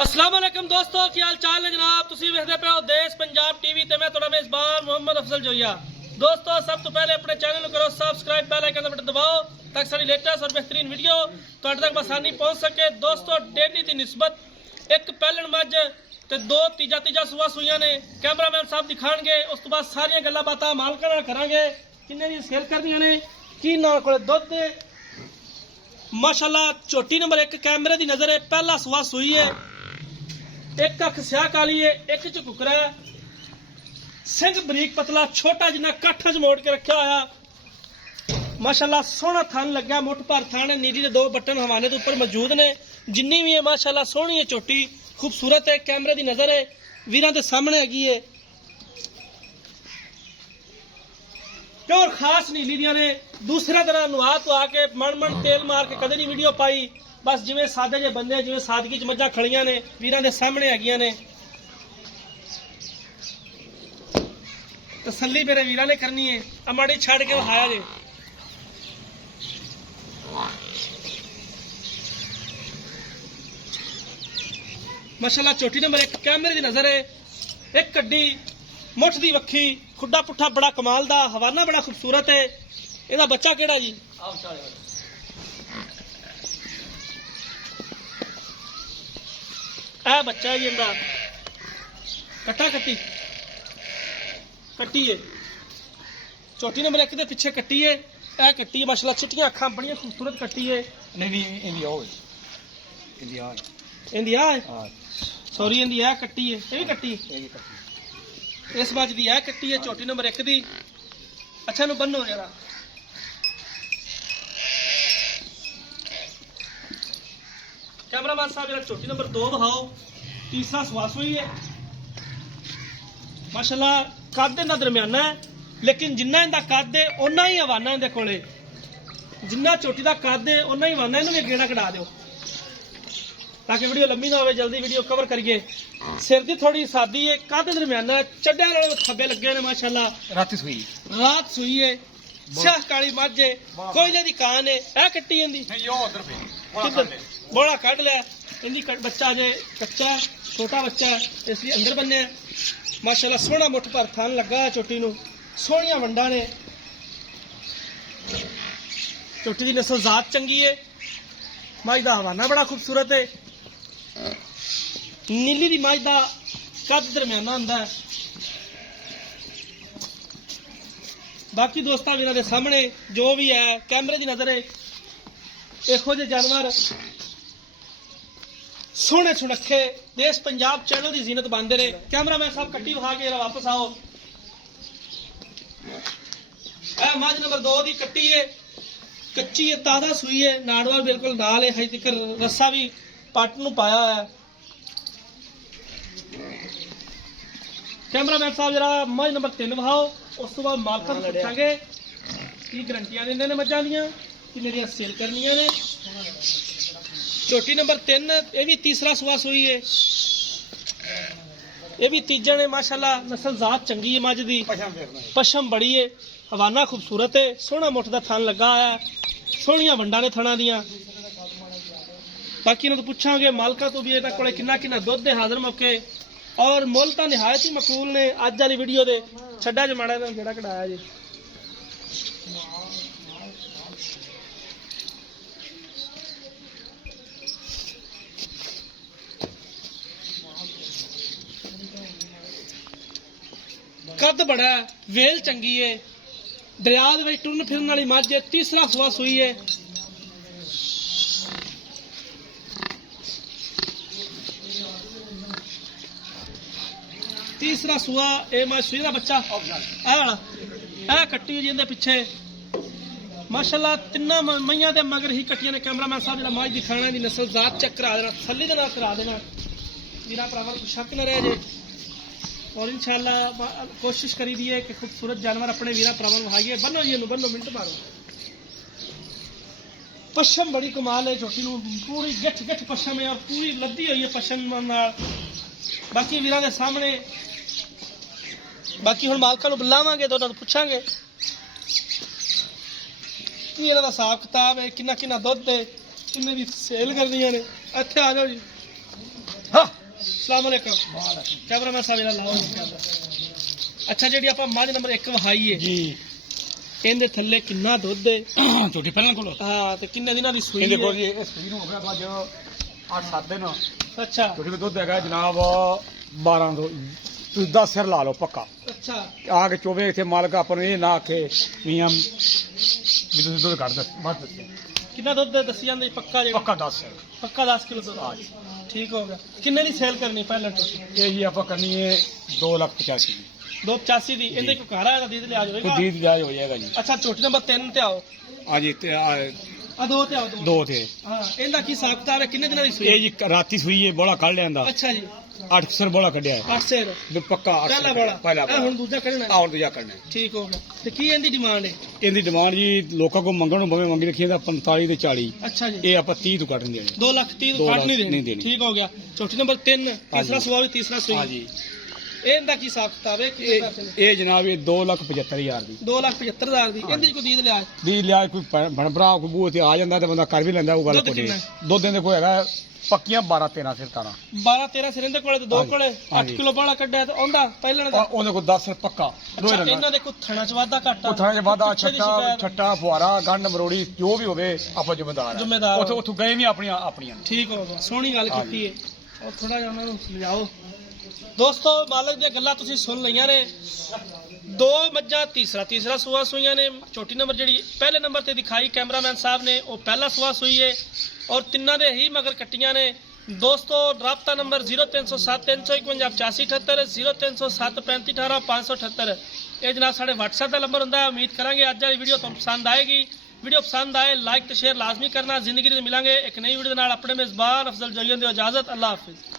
अस्सलाम वालेकुम दोस्तों, की हाल चाल है जनाब। तुसीं वेखदे पे हो देश पंजाब टीवी ते मैं तुहाडा मेज़बान मोहम्मद अफजल जोइया। दोस्तों सब तो पहले अपने चैनल को करो सब्सक्राइब, बेल आइकन दा बटन दबाओ ताकि सारी लेटेस्ट और बेहतरीन वीडियो तुहाडे तक आसानी पहुंच सके। दोस्तों डेली की निस्बत एक पहलन मज ते दो तीजा सुआ सुइयां ने कैमरामैन साहब दिखाणगे। उस तो बाद सारियां गल्लां बातां मालकां नाल करांगे, किन्ने दी सेल करनियां ने, की नाल कोले दुध माशाल्लाह। झोटी नंबर 1 कैमरे की नजर है, पहला सुआ सुई है, एक अख स्याह काली है, एक च कुकरा है, सिंह बरीक पतला छोटा जिन्ना कठ च मोड़ के रखा होया माशाल्लाह। सोहना थन लगा, मुठ भर थन है, नीली के 2 बटन हवाने के उपर मौजूद ने। जिन्नी भी है माशाल्लाह सोहनी है, झोटी खूबसूरत है, कैमरे की नजर है, वीरां दे सामने हैगी है। प्योर खास नीली दियां ने, दूसरा तरह नुआ तो आके मन तेल मार के कदे नहीं वीडियो पाई, बस जिवें सादे जे बंदे जिवें सादगी च मज्जां खड़ियां ने, वीरां दे सामने हैगियां ने। तसल्ली मेरे वीरां ने करनी है, अमाड़ी छड़ के वहाया जे। माशाल्लाह झोटी नंबर 1 कैमरे की नजर है, एक कड्डी मुठ दी वक्खी, खुड्डा पुट्ठा बड़ा कमाल दा, हवाना बड़ा खूबसूरत है। ਇਹਦਾ ਬੱਚਾ ਕਿਹੜਾ ਜੀ? ਇਹ ਬੱਚਾ ਜੀ ਇਹਦਾ ਕੱਟਾ ਕੱਟੀ ਹੈ। ਚੌਥੀ ਨੰਬਰ 1 ਦੇ ਪਿੱਛੇ ਕੱਟੀ ਹੈ, ਇਹ ਕੱਟੀ ਹੈ ਮਾਸ਼ਾਅੱਲਾ, ਚਿੱਟੀਆਂ ਅੱਖਾਂ ਬੜੀਆਂ ਖੂਬਸੂਰਤ ਕੱਟੀ ਹੈ। ਨਹੀਂ ਇੰਡੀਆ ਹੈ ਸੌਰੀ, ਇਹਦੀ ਇਹ ਕੱਟੀ ਹੈ, ਇਹ ਵੀ ਕੱਟੀ ਇਸ ਬਾਜ ਦੀ ਇਹ ਕੱਟੀ ਹੈ ਚੌਥੀ ਨੰਬਰ 1 ਦੀ। ਅੱਛਾ ਇਹਨੂੰ ਬੰਨੋ ਜਰਾ। कैमरामैन साहब जरा चोटी नंबर 2 बहाओ। तीसरा सुवास हुई है माशाल्लाह, कद इनका दरम्याना है, लेकिन जिन्ना इनका कद है उन्ना ही हवाना इहदे कोले, जिन्ना चोटी का कद है उन्ना ही हवाना। इन्हू भी गेड़ा कढ़ा दो ताकि वीडियो लंबी ना हो, जल्दी वीडियो कवर करिए। सिर की थोड़ी सादी है, कद दरम्याना है, चड्डे वाले खब्बे लगे ने माशाल्लाह। रात सुई है, स्याह काली मझ है, कोयले की कान है। यह कट्टी इहदी बोला कढ़ लिया, इनकी बच्चा अजे कच्चा है, छोटा बच्चा है, इसलिए अंदर बने माशाल्लाह। सोहना मुठ भर थन लगा है चोटी नूं, सोहनिया वंडा ने। चोटी की नस्ल जात चंगी है, मझ का हवाना बड़ा खूबसूरत है, नीली की मझ का कद दरम्याना हुंदा है। बाकी दोस्तों वीरां दे सामने जो भी है कैमरे की नजर है, इहो जिहे जानवर सोहने सुनखे देश पंजाब चैनल की जीनत बनते रहे। कैमरामैन साहब कट्टी विखा के वापस आओ। मझ नंबर 2 की कट्टी है, कच्ची है, ताजा सुई है, नाड़वाल बिल्कुल नाल है, हजे तक रस्सा भी पट नूं पाया है। कैमरामैन साहब जरा मझ नंबर 3 विखाओ, उस तो बाद मालकां नूं पुछांगे की गारंटियां दिंदे ने मझां दियां, किन्ने दियां सेल करनियां ने। चोटी नंबर 3 ये भी तीसरा सुआ सुई है, ये भी तीजा ने माशाल्लाह। नस्ल जात चंगी है, मझ दी पशम बड़ी है, हवाना खूबसूरत है, सोहना मुठ दा थन लगा है, सोहनिया वंडा ने थना दियां। बाकी इन्हां तो पुछांगे मालका तो भी इन्हां कोले किन्ना किन्ना दुध है हाजिर मौके, और मुल तां निहायत ही मकबूल ने। अज वाली वीडियो दे छड्डा ज माड़ा इन्हां जेड़ा कढ़ाया जी। कद बड़ा है, वेल चंगी है, दरिया दे टुरन फिरन वाली मझ है। तीसरा सुआ सुई है, तीसरा सुआ ए मझ सुई दा बच्चा वाला कट्टी है जिंदे पिछे माशाल्लाह। तिन्ना मईयां दे मगर ही कट्टियां ने। कैमरामैन साहब जरा मझ दिखाना दी नस्ल जात चेक करा देना, थल्ली दे नाल करा देना, वीरा भरावां को शक न रह जे। और इंशाल्लाह कोशिश करी दी है कि खूबसूरत जानवर अपने वीरा भरावां नूं विखाईए। बनो जी, बनो मिनट मारो। पशम बड़ी कमाल है झोटी नूं, पूरी गिठ पशम है और पूरी लद्दी हुई है पशम नाल। बाकी वीरां दे सामने, बाकी हुण मालकां नूं बुलावांगे तो उन्हां नूं पुछांगे की इन्हां दा हिसाब किताब है, किन्ना किन्ना दुध है, किन्ने दी सेल करनी है। इत्थे आ जाओ जी। हाँ अस्सलाम वालेकुम कैमरामैन साहब मेरा लाओ अच्छा जी ਆਪਾਂ ਮੱਝ ਨੰਬਰ 1 ਵਹਾਈ ਹੈ ਜੀ ਇਹਦੇ ਥੱਲੇ ਕਿੰਨਾ ਦੁੱਧ ਹੈ ਝੋਟੀ ਪਹਿਲਾਂ ਕੋਲ ਹਾਂ ਤੇ ਕਿੰਨੇ ਦਿਨਾਂ ਦੀ ਸੂਈ ਇਹਦੇ ਕੋਲ ਹੈ ਜੀ ਇਹ ਸੂਈ ਨੂੰ ਹੋ ਗਿਆ ਅੱਜ 8-7 ਦਿਨ ਅੱਛਾ ਝੋਟੀ ਦਾ ਦੁੱਧ ਹੈਗਾ ਜਨਾਬ 12 ਤੋਂ ਤੁਸੀਂ 10 ਸਿਰ ਲਾ ਲਓ ਪੱਕਾ ਅੱਛਾ ਆ ਕੇ ਚੋਵੇ ਇੱਥੇ ਮਾਲਕ ਆਪਾਂ ਨੂੰ ਇਹ ਨਾ ਆਖੇ ਮੀਆਂ ਵੀ ਤੁਸੀਂ ਦੁੱਧ ਕੱਢ ਬਸ ਦੱਸੇ ਕਿੰਨਾ ਦੁੱਧ ਦੱਸੀ ਜਾਂਦੇ ਜੀ ਪੱਕਾ ਜਿਹੜਾ ਪੱਕਾ 10 ਸਿਰ ਪੱਕਾ 10 ਕਿਲੋ ਦੁੱਧ ਠੀਕ ਹੋ ਗਿਆ ਕਿੰਨੇ ਦੀ ਸੇਲ ਕਰਨੀ ਪਹਿਲਾਂ ਟੋਟਲ ਇਹ ਜੀ ਆਪਾਂ ਕਰਨੀ ਹੈ 2,85,000 ਦੀ 285 ਦੀ ਇਹਦੇ ਕੋ ਘਰ ਆਇਆ ਤਾਂ ਦੀਦ ਲਿਆ ਕੋਈ ਜਾਵੇਗਾ ਦੀਦ ਜਾਇਜ਼ ਹੋ ਜਾਏਗਾ ਜੀ ਅੱਛਾ ਝੋਟੀ ਨੰਬਰ 3 ਤੇ ਆਓ ਆ ਜੀ ਤੇ ਆ ਦੋ ਤੇ ਆਓ ਦੋ ਥੇ ਹਾਂ ਇਹਦਾ ਕੀ ਹਿਸਾਬ ਕਿਤਾਬ ਹੈ ਕਿੰਨੇ ਦਿਨਾਂ ਦੀ ਸੂਈ ਇਹ ਜੀ ਰਾਤੀ ਸੂਈ ਹੈ ਬੋਲਾ ਕੱਢ ਲਿਆਂਦਾ ਅੱਛਾ ਜੀ 8 ਸਿਰ ਬੋਲਾ ਕੱਢਿਆ 8 ਸੇਰ ਵੀ ਪੱਕਾ 8 ਪਹਿਲਾ ਬੋਲਾ ਪਹਿਲਾ ਇਹ ਹੁਣ ਦੂਜਾ ਕੱਢਣਾ ਆਉਣ ਦੂਜਾ ਕਰਨਾ ਠੀਕ ਹੋ ਗਿਆ ਤੇ ਕੀ ਇਹਦੀ ਡਿਮਾਂਡ ਹੈ ਇਹਦੀ ਡਿਮਾਂਡ ਜੀ ਲੋਕਾਂ ਕੋ ਮੰਗਣ ਨੂੰ ਭਾਵੇਂ ਮੰਗੀ ਰੱਖੀ ਦਾ 45 ਤੇ 40 ਅੱਛਾ ਜੀ ਇਹ ਆਪਾਂ 30 ਤੋਂ ਕੱਢ ਨਹੀਂ ਦੇਣੇ 2 ਲੱਖ 30 ਦੋ ਕੱਢ ਲੱਖ ਨਹੀਂ ਨਹੀਂ ਦੇਣੀ ਦੇਣੀ। ਠੀਕ ਹੋ ਗਿਆ ਝੋਟੀ ਨੰਬਰ 3 ਤੀਸਰਾ ਸਵਾ ਵੀ ਤੀਸਰਾ ਸੂਈ ਹਾਂਜੀ ਇਹਦਾ ਕੀ ਹਿਸਾਬ ਕਿਤਾਬ ਹੈ ਕਿੰਨੇ ਪੈਸੇ ਨੇ ਇਹ ਜਨਾਬ ਇਹ 2,75,000 ਦੀ 2,75,000 ਦੀ ਇਹਦੀ ਕੋਈ ਦੀਦ ਲਿਆ ਦੀ ਲਿਆ ਕੋਈ ਬਣਬਰਾ ਕੋਈ ਬੂਹ ਤੇ ਆ ਜਾਂਦਾ ਤੇ ਬੰਦਾ ਕਰ ਵੀ ਲੈਂਦਾ ਉਹ ਗੱਲ ਦੁੱਧ ਕੋਈ ਕਿੰਨਾ? ਦੁੱਧ ਦੇ ਕੋਈ ਹੈਗਾ ਪੱਕੀਆਂ 12-13 ਸਿਰ ਤਾਰਾਂ 12-13 ਸਿਰ ਇਹਦੇ ਕੋਲੇ ਤੇ ਦੋ ਹਾਂਜੀ, ਕੋਲੇ 8 ਹਾਂਜੀ। ਕਿਲੋ ਬਾਲਾ ਕੱਢਿਆ ਤੇ ਉਹਦਾ ਪਹਿਲਾਂ ਦਾ ਉਹਦੇ ਕੋਲ 10 ਸਿਰ ਪੱਕਾ ਦੋਏ ਅੱਛਾ ਰੰਗਾਂ ਇਹਨਾਂ ਦੇ ਕੋਈ ਥਣਾ ਚ ਵਾਧਾ ਘਾਟਾ ਉਥਾਂ ਦੇ ਵਾਦਾ ਪਿੱਛੇ ਦੀ ਛੱਟਾ ਸ਼ਿਕਾਇਤ? ਛੱਟਾ ਫੁਆਰਾ ਗੰਢ ਮਰੋੜੀ ਜੋ ਵੀ ਹੋਵੇ ਆਪਾਂ ਜ਼ਿੰਮੇਦਾਰ ਜ਼ਿੰਮੇਦਾਰ ਉੱਥੇ ਉੱਥੋਂ ਗਏ ਨਹੀਂ ਆਪਣੀਆਂ ਠੀਕ ਹੋ ਗਿਆ ਸੋਹਣੀ ਗੱਲ ਹਾਂਜੀ। ਕੀਤੀ ਹੈ ਉਹ ਥੋੜਾ ਜਿਹਾ ਉਹਨਾਂ ਨੂੰ ਸਮਝਾਓ ਦੋਸਤੋ ਮਾਲਕ ਦੀਆਂ ਗੱਲਾਂ ਤੁਸੀਂ ਸੁਣ ਲਈਆਂ ਨੇ ਦੋ ਮੱਝਾਂ ਤੀਸਰਾ ਸੂਆ ਸੂਈਆਂ ਨੇ ਛੋਟੀ ਨੰਬਰ ਜਿਹੜੀ ਪਹਿਲੇ ਨੰਬਰ ਤੇ ਦਿਖਾਈ ਕੈਮਰਾਮੈਨ ਸਾਹਿਬ ਨੇ ਉਹ ਪਹਿਲਾ ਸੂਆ ਸੂਈ ਹੈ ਔਰ ਤਿੰਨਾਂ ਦੇ ਹੀ ਮਗਰ ਕੱਟੀਆਂ ਨੇ ਦੋਸਤੋ ਰਾਬਤਾ ਨੰਬਰ 0307 351 8578 0307 3518 578 ਇਹ ਜਨਾਬ ਸਾਡੇ WhatsApp ਦਾ ਨੰਬਰ ਹੁੰਦਾ ਹੈ ਉਮੀਦ ਕਰਾਂਗੇ ਅੱਜ ਵਾਲੀ ਵੀਡੀਓ ਤੁਹਾਨੂੰ ਪਸੰਦ ਆਏਗੀ ਵੀਡੀਓ ਪਸੰਦ ਆਏ ਲਾਈਕ ਤੇ ਸ਼ੇਅਰ ਲਾਜ਼ਮੀ ਕਰਨਾ ਜ਼ਿੰਦਗੀ ਦੇ ਮਿਲਾਂਗੇ ਇੱਕ ਨਈ ਵੀਡੀਓ ਦੇ ਨਾਲ ਆਪਣੇ ਮੇਜ਼ਬਾਨ ਅਫਜ਼ਲ ਜੋਈਆਂ ਦੀ ਇਜਾਜ਼ਤ ਅੱਲਾਹ ਹਾਫਿਜ਼